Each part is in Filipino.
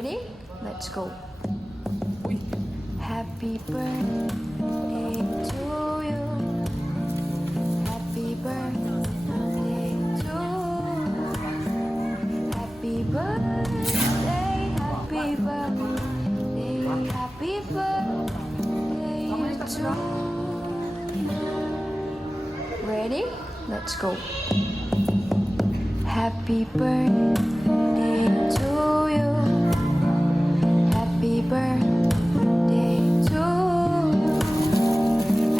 Ready? Let's go. Happy birthday to you. Happy birthday to you. Happy birthday, happy birthday, happy birthday to you. Ready? Let's go. Happy birthday to you. Happy birthday to you.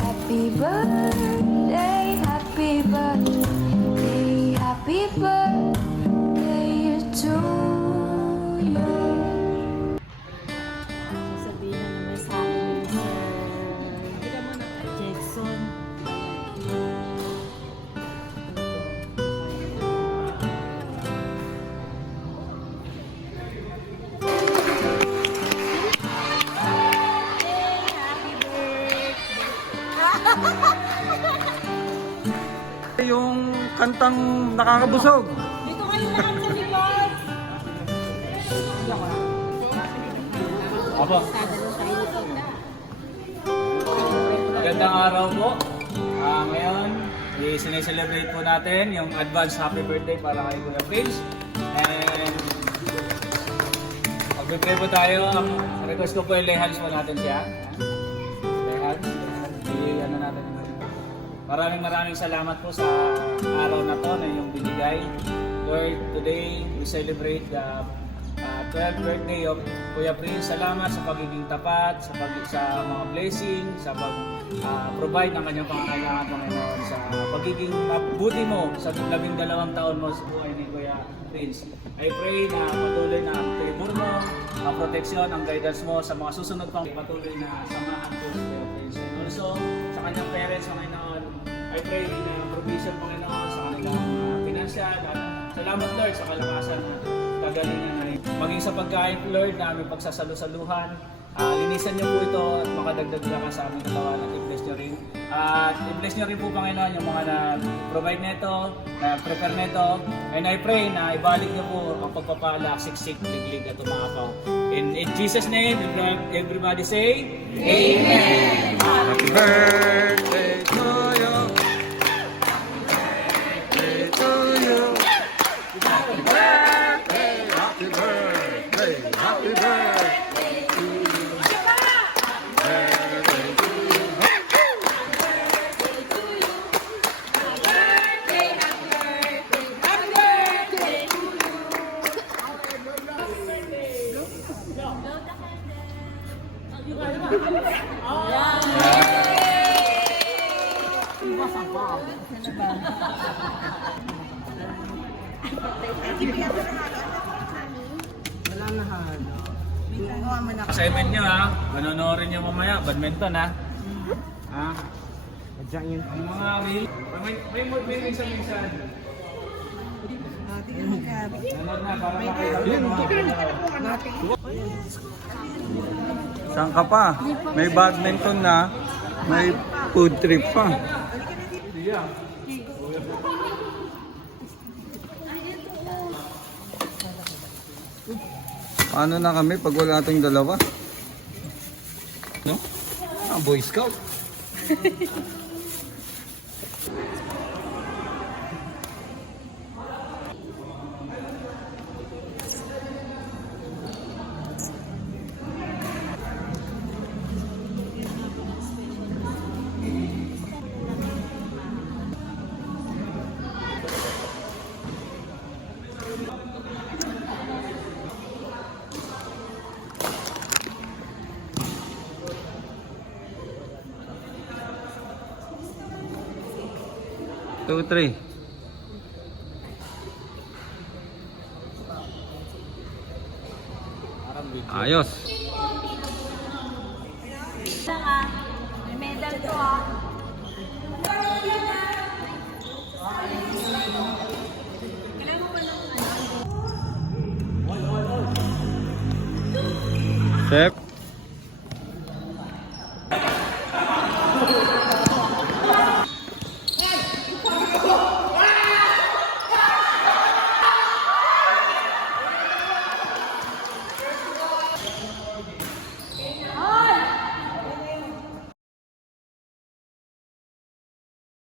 Happy birthday, happy birthday, happy birthday to you. Sasabihin na naman sa akin ni Sir Jackson. Yung kantang nakakabusog. Dito kayo lahat sa likod. Aba, Dadalo tayo dito. Magandang araw po. Ngayon, i-celebrate po natin yung advance happy birthday para kay Kuya Prince. And mag-pray po tayo. Ang request ko po yung lay hands po natin siya. Lay hands. Ano natin. Maraming salamat po sa araw na to na yung binigay. Lord, today we celebrate the 12th birthday of Kuya Prince. Salamat sa pagiging tapat, sa mga blessing, sa pag-provide ng kanyang pangangailangan, Panginoon, sa pagiging mabuti mo sa 12 taon mo sa buhay ni Kuya Prince. I pray na patuloy na ang favor mo, ang proteksyon, ang guidance mo sa mga susunod pang patuloy na samahan po si Kuya Prince. And also, sa kanyang parents, Panginoon, I pray na provision, Panginoon, sa kanilang financial. Salamat, Lord, sa kalakasan na kagalingan na rin. Maging sa pagkain, Lord, na aming pagsasalusaluhan. Linisan niyo po ito at makadagdag lang sa aming katawan at i-bless niyo rin. At i-bless niyo rin po, Panginoon, yung mga na-provide nito, na-prepare nito. And I pray na ibalik niyo po ang pagpapala, siksik, liglig at umapaw. In Jesus' name, everybody say, Amen! Happy birthday to you. Birthday to you. Happy birthday, happy birthday, happy birthday to you. Birthday to you. Assignment nyo ha, manonorin nyo mamaya, badminton ha. Ha? Ang mga wheel, may minsan-minsan. Nanood na, para makita. Saan ka pa? May badminton na, may food trip pa. Paano na kami pag wala nating dalawa? No? Boy Scout. Two, three. Ayos. May medal to ah. Chef.